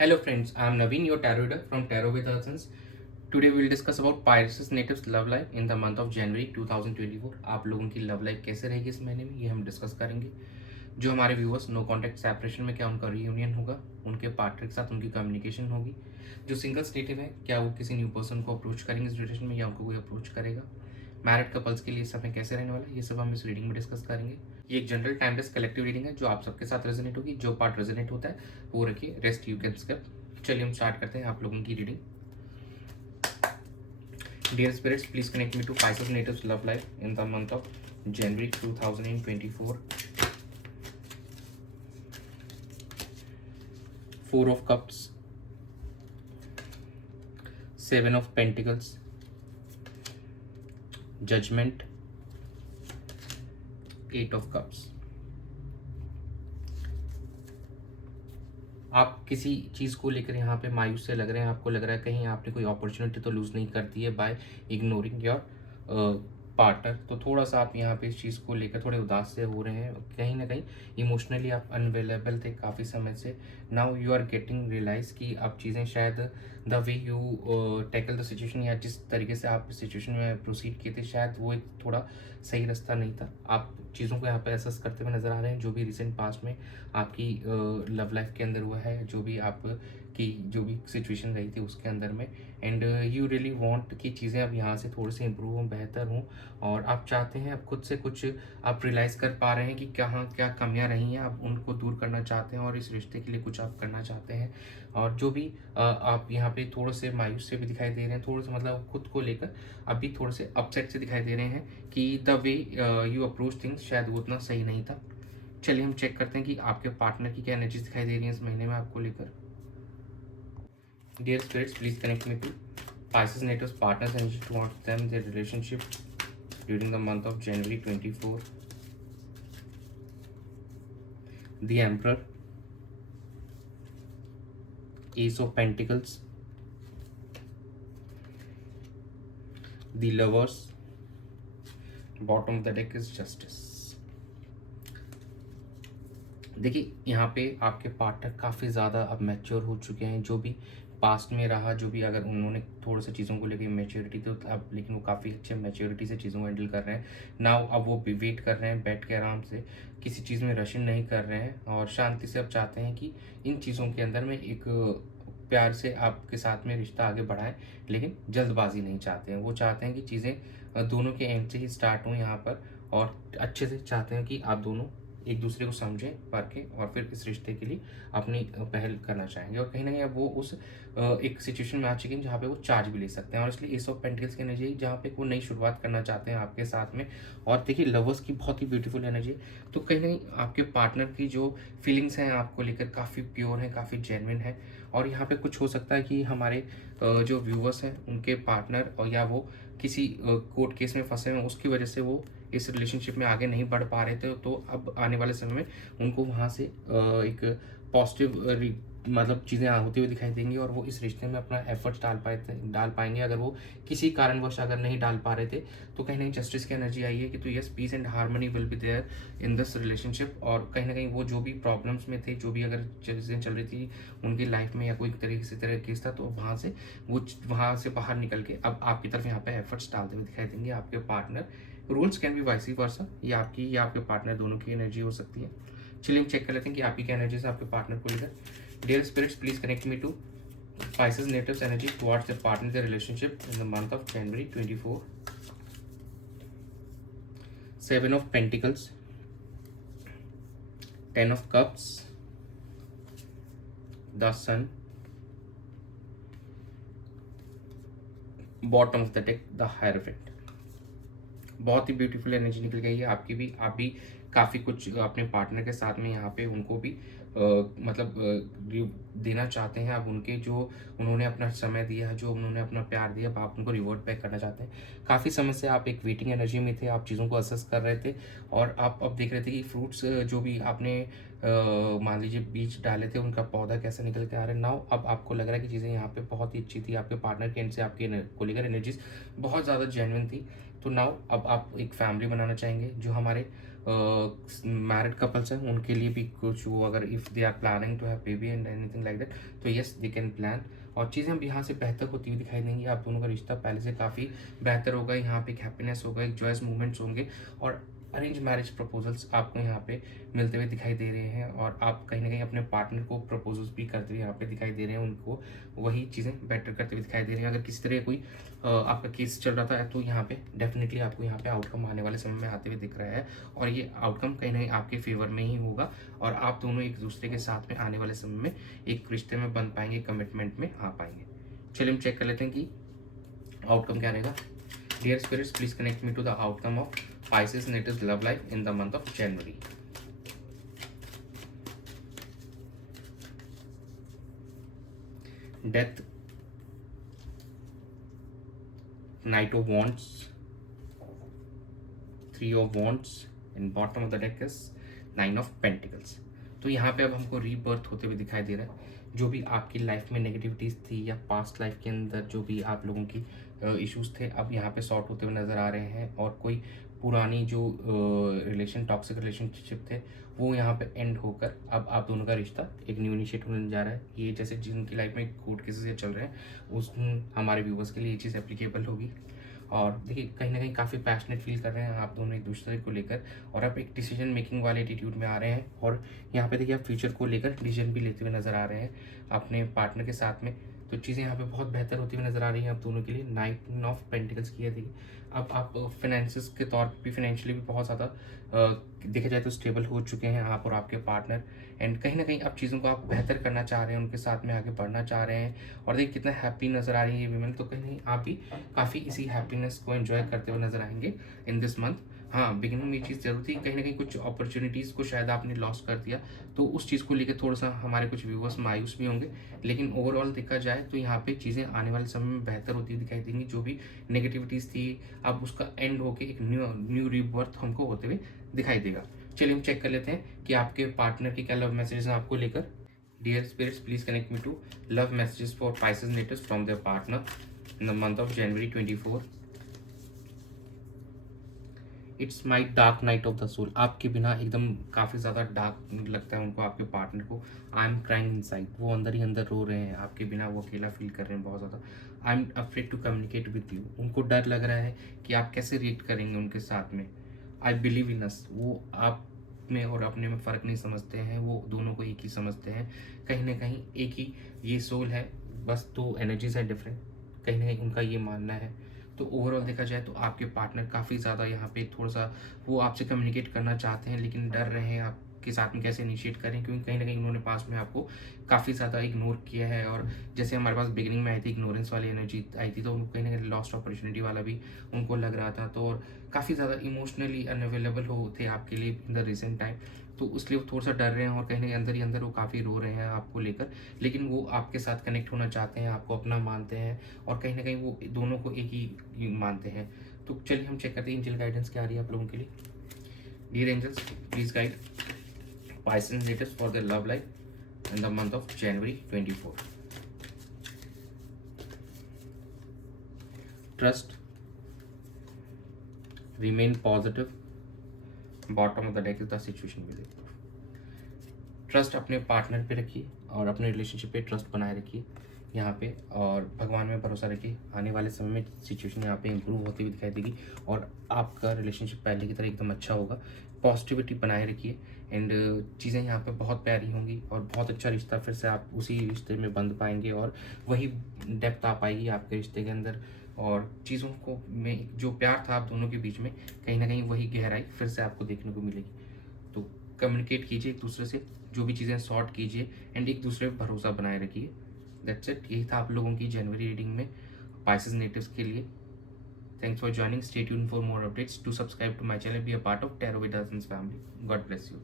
Hello friends, I am Naveen, your tarot reader from Tarot with Arsons. Today we will discuss about Pisces natives love life in the month of January 2024. आप लोगों की love life कैसे रहेगी इस महीने में, ये हम डिस्कस करेंगे। जो हमारे व्यूअर्स नो कॉन्टैक्ट सेपरेशन में, क्या उनका रीयूनियन होगा, उनके पार्टनर के साथ उनकी कम्युनिकेशन होगी। जो सिंगल्स नेटिव है, क्या वो किसी न्यू पर्सन को अप्रोच करेंगे इस ड्यूरेशन में, या उनको कोई अप्रोच करेगा। मैरिड कपल्स के लिए इस समय कैसे रहने वाला है, ये सब हम इस रीडिंग में डिस्कस करेंगे। ये एक जनरल टाइमलेस कलेक्टिव रीडिंग है जो आप सबके साथ रेजोनेट होगी। जो पार्ट रेजोनेट होता है वो रखिए, रेस्ट यू कैन स्किप। चलिए हम स्टार्ट करते हैं आप लोगों की reading. Dear spirits, please connect me to Pisces natives love life in the month of January 2024. Four of Cups, Seven of Pentacles, Judgment, Eight of Cups. आप किसी चीज़ को लेकर यहाँ पे मायूस से लग रहे हैं। आपको लग रहा है कहीं आपने कोई अपॉर्चुनिटी तो लूज़ नहीं कर दी है बाय इग्नोरिंग योर पार्टनर। तो थोड़ा सा आप यहाँ पे इस चीज़ को लेकर थोड़े उदास से हो रहे हैं। कहीं ना कहीं इमोशनली आप अनअवेलेबल थे काफ़ी समय से। Now you are getting realize कि आप चीज़ें शायद the way you tackle the situation, या जिस तरीके से आप इस सिचुएशन में प्रोसीड किए थे, शायद वो एक थोड़ा सही रास्ता नहीं था। आप चीज़ों को यहाँ पे एसेस करते हुए नज़र आ रहे हैं। जो भी रिसेंट पास्ट में आपकी लव लाइफ के अंदर हुआ है, जो भी आपकी जो भी सिचुएशन रही थी उसके अंदर में, एंड यू रियली वांट कि चीज़ें अब यहाँ से थोड़ी सी इंप्रूव हों, बेहतर हों, और आप चाहते हैं अब खुद से कुछ आप रियलाइज़ कर पा रहे हैं कि कहाँ क्या कमियाँ रही हैं, आप उनको दूर करना चाहते हैं और इस रिश्ते के लिए कुछ आप करना चाहते हैं। और जो भी आप यहाँ पे थोड़े से मायूस से भी दिखाई दे रहे हैं, थोड़े से मतलब खुद को लेकर अभी थोड़े से अपसेट से दिखाई दे रहे हैं कि the way you approach things शायद वो उतना सही नहीं था। चलिए हम चेक करते हैं कि आपके पार्टनर की क्या एनर्जीज दिखाई दे रही है इस महीने में आपको लेकर। Dear spirits, please connect me to Pisces natives partners energy towards them, their relationship during the month of January 24. The Emperor, Ace of Pentacles, the Lovers, bottom of the deck is Justice. देखिए यहाँ पे आपके partner काफ़ी ज़्यादा अब mature हो चुके हैं। जो भी पास्ट में रहा, जो भी अगर उन्होंने थोड़े से चीज़ों को लेकर मैच्योरिटी थी, तो अब लेकिन वो काफ़ी अच्छे मैच्योरिटी से चीज़ों को हैंडल कर रहे हैं। नाउ अब वो वेट कर रहे हैं बैठ के आराम से, किसी चीज़ में रशिंग नहीं कर रहे हैं, और शांति से अब चाहते हैं कि इन चीज़ों के अंदर में एक प्यार से आपके साथ में रिश्ता आगे बढ़ाएं, लेकिन जल्दबाजी नहीं चाहते हैं। वो चाहते हैं कि चीज़ें दोनों के एंड से ही स्टार्ट हों यहाँ पर, और अच्छे से चाहते हैं कि आप दोनों एक दूसरे को समझें, परखें, और फिर इस रिश्ते के लिए अपनी पहल करना चाहेंगे। और कहीं ना कहीं अब वो उस एक सिचुएशन में आ चुके हैं जहाँ पे वो चार्ज भी ले सकते हैं, और इसलिए एस ऑफ पेंटिकल्स की एनर्जी जहाँ पे वो नई शुरुआत करना चाहते हैं आपके साथ में। और देखिए लवर्स की बहुत ही ब्यूटीफुल एनर्जी, तो कहीं ना कहीं आपके पार्टनर की जो फीलिंग्स हैं आपको लेकर काफ़ी प्योर हैं, काफ़ी जेन्युइन है। और यहाँ पे कुछ हो सकता है कि हमारे जो व्यूवर्स हैं उनके पार्टनर, और या वो किसी कोर्ट केस में फंसे हुए, उसकी वजह से वो इस रिलेशनशिप में आगे नहीं बढ़ पा रहे थे। तो अब आने वाले समय में उनको वहाँ से एक पॉजिटिव मतलब चीज़ें होती हुई दिखाई देंगी, और वो इस रिश्ते में अपना एफर्ट्स डाल पाएंगे। अगर वो किसी कारणवश अगर नहीं डाल पा रहे थे, तो कहीं ना कहीं जस्टिस की एनर्जी आई है कि तो yes, peace and harmony will be there in this relationship. और कहीं ना कहीं वो जो भी प्रॉब्लम्स में थे, जो भी अगर चीज़ें चल रही थी उनकी लाइफ में, या कोई तरीके से तरह केस था, तो वहाँ से बाहर निकल के अब आपकी तरफ यहाँ पे एफर्ट्स डालते हुए दिखाई देंगे आपके partner. Rules can be vice versa, ये आपकी या आपके पार्टनर दोनों की एनर्जी हो सकती है। चलिए हम चेक कर लेते हैं कि आपकी क्या एनर्जी है आपके पार्टनर को लेकर। Dear spirits, please connect me to Pisces natives energy towards their partner, their relationship in the month of January 24. Seven of Pentacles, Ten of Cups, the Sun, bottom of the deck the Hierophant. बहुत ही beautiful energy निकल गई है आपकी भी। आप भी काफ़ी कुछ अपने पार्टनर के साथ में यहाँ पे उनको भी मतलब देना चाहते हैं। आप उनके जो उन्होंने अपना समय दिया है, जो उन्होंने अपना प्यार दिया, आप उनको रिवॉर्ड बैक करना चाहते हैं। काफ़ी समय से आप एक वेटिंग एनर्जी में थे, आप चीज़ों को असेस कर रहे थे, और आप अब देख रहे थे कि फ्रूट्स जो भी आपने मान लीजिए बीज डाले थे, उनका पौधा कैसे निकल के आ रहा है नाउ। अब आपको लग रहा है कि चीज़ें यहाँ पे बहुत ही अच्छी थी, आपके पार्टनर के एंड से आपके को लेकर एनर्जीज बहुत ज़्यादा जेन्युइन थी। तो नाउ अब आप एक फैमिली बनाना चाहेंगे। जो हमारे मैरिड कपल्स हैं उनके लिए भी कुछ वो, अगर if they are planning to have baby and anything like that, तो यस दे कैन प्लान। और चीज़ें अब यहाँ से बेहतर होती हुई दिखाई देंगी। आप दोनों का रिश्ता पहले से काफ़ी बेहतर होगा। यहाँ पे एक हैप्पीनेस होगा, एक जॉयस मोमेंट्स होंगे, और अरेंज मैरिज प्रपोजल्स आपको यहाँ पे मिलते हुए दिखाई दे रहे हैं। और आप कहीं ना कहीं अपने पार्टनर को प्रपोजल्स भी करते हुए यहाँ पे दिखाई दे रहे हैं, उनको वही चीज़ें बेटर करते हुए दिखाई दे रहे हैं। अगर किसी तरह कोई आपका केस चल रहा था तो यहाँ पे डेफिनेटली आपको यहाँ पे आउटकम आने वाले समय में आते हुए दिख रहा है, और ये आउटकम कहीं ना कहीं आपके फेवर में ही होगा, और आप दोनों एक दूसरे के साथ में आने वाले समय में एक रिश्ते में बन पाएंगे, कमिटमेंट में आ पाएंगे। चलिए हम चेक कर लेते हैं कि आउटकम क्या रहेगा। Dear spirits, please connect me to the outcome of Pisces native love life in the month of January. Death, Knight of Wands, Three of Wands, and bottom of the deck is Nine of Pentacles. तो यहाँ पे अब हमको rebirth होते हुए दिखाई दे रहा है। जो भी आपकी लाइफ में नेगेटिविटीज़ थी या पास्ट लाइफ के अंदर जो भी आप लोगों की इश्यूज थे, अब यहाँ पे सॉर्ट होते हुए नज़र आ रहे हैं, और कोई पुरानी जो टॉक्सिक रिलेशनशिप थे वो यहाँ पे एंड होकर अब आप दोनों का रिश्ता एक न्यू इनिशिएट होने जा रहा है। ये जैसे जिनकी लाइफ में कोर्ट केसेस चल रहे हैं उस हमारे व्यूवर्स के लिए ये चीज़ एप्लीकेबल होगी। और देखिए कहीं ना कहीं काफ़ी पैशनेट फील कर रहे हैं आप दोनों एक दूसरे को लेकर, और आप एक डिसीजन मेकिंग वाले एटीट्यूड में आ रहे हैं। और यहाँ पे देखिए आप फ्यूचर को लेकर डिसीजन भी लेते हुए नज़र आ रहे हैं अपने पार्टनर के साथ में। तो चीज़ें यहाँ पे बहुत बेहतर होती हुई नज़र आ रही हैं आप दोनों के लिए। नाइन ऑफ पेंटिकल्स की है देखिए। अब आप फाइनेंसिस के तौर पे भी, फाइनेंशियली भी बहुत ज़्यादा देखा जाए तो स्टेबल हो चुके हैं आप और आपके पार्टनर। एंड कहीं ना कहीं अब चीज़ों को आप बेहतर करना चाह रहे हैं, उनके साथ में आगे बढ़ना चाह रहे हैं। और देखिए कितना हैप्पी नज़र आ रही है ये वीमेन, तो कहीं आप भी काफ़ी इसी हैप्पीनेस को एंजॉय करते हुए नजर आएंगे इन दिस मंथ। हाँ, बिगिनिंग में ये चीज़ जरूर थी, कहीं ना कहीं कुछ अपॉर्चुनिटीज़ को शायद आपने लॉस कर दिया, तो उस चीज़ को लेकर थोड़ा सा हमारे कुछ व्यूवर्स मायूस भी होंगे। लेकिन ओवरऑल देखा जाए तो यहाँ पे चीज़ें आने वाले समय में बेहतर होती दिखाई देंगी। जो भी नेगेटिविटीज़ थी अब उसका एंड होके एक न्यू रीबर्थ हमको होते हुए दिखाई देगा। चलिए हम चेक कर लेते हैं कि आपके पार्टनर की क्या लव मैसेजेस हैं आपको लेकर। Dear spirits, please connect me to love messages for Pisces natives from their partner in the month of January 24। It's my dark night of the soul. आपके बिना एकदम काफ़ी ज़्यादा डार्क लगता है उनको, आपके पार्टनर को। आई एम क्राइंग इनसाइड, वो अंदर ही अंदर रो रहे हैं आपके बिना, वो अकेला फील कर रहे हैं बहुत ज़्यादा। I am afraid to communicate with you, उनको डर लग रहा है कि आप कैसे रिएक्ट करेंगे उनके साथ में। आई बिलीव इन अस, वो आप में और अपने में फ़र्क नहीं समझते हैं, वो दोनों को एक ही समझते हैं। कहीं ना कहीं एक ही ये सोल है, बस दो एनर्जीज है डिफरेंट, कहीं ना कहीं उनका ये मानना है। तो ओवरऑल देखा जाए तो आपके पार्टनर काफ़ी ज़्यादा यहाँ पे थोड़ा सा वो आपसे कम्युनिकेट करना चाहते हैं, लेकिन डर रहे हैं आपके साथ में कैसे इनिशिएट करें, क्योंकि कहीं ना कहीं उन्होंने पास में आपको काफ़ी ज़्यादा इग्नोर किया है। और जैसे हमारे पास बिगिनिंग में आई थी इग्नोरेंस वाली एनर्जी आई थी, तो उनको कहीं ना कहीं लॉस्ट अपॉर्चुनिटी वाला भी उनको लग रहा था। तो और काफ़ी ज़्यादा इमोशनली अनअवेलेबल हो थे आपके लिए इन द रिसेंट टाइम, तो उसलिए वो थोड़ा सा डर रहे हैं, और कहीं ना कहीं अंदर ही अंदर वो काफ़ी रो रहे हैं आपको लेकर। लेकिन वो आपके साथ कनेक्ट होना चाहते हैं, आपको अपना मानते हैं, और कहीं ना कहीं वो दोनों को एक ही मानते हैं। तो चलिए हम चेक करते हैं एंजल गाइडेंस क्या आ रही है आप लोगों के लिए। Dear angels, please guide Pisces natives for their love life in the month of January 24. Trust, remain positive. Bottom of the deck is the situation with it. Trust अपने पार्टनर पे रखिए और अपने रिलेशनशिप पे ट्रस्ट बनाए रखिए यहाँ पे, और भगवान में भरोसा रखिए। आने वाले समय में सिचुएशन यहाँ पे इम्प्रूव होती हुई दिखाई देगी, और आपका रिलेशनशिप पहले की तरह एकदम अच्छा होगा। पॉजिटिविटी बनाए रखिए, एंड चीज़ें यहाँ पे बहुत प्यारी होंगी, और बहुत अच्छा रिश्ता फिर से आप उसी रिश्ते में बंध पाएंगे, और वही डेप्थ आ पाएगी आपके रिश्ते के अंदर, और चीज़ों को में जो प्यार था आप दोनों के बीच में, कहीं ना कहीं वही गहराई फिर से आपको देखने को मिलेगी। तो कम्युनिकेट कीजिए एक दूसरे से, जो भी चीज़ें सॉर्ट कीजिए, एंड एक दूसरे पर भरोसा बनाए रखिए। दैट्स इट, यही था आप लोगों की जनवरी रीडिंग में Pisces नेटिव्स के लिए। Thanks for joining, stay tuned for more updates, to subscribe to my channel, be a part of Tarot with Dozens family. God bless you.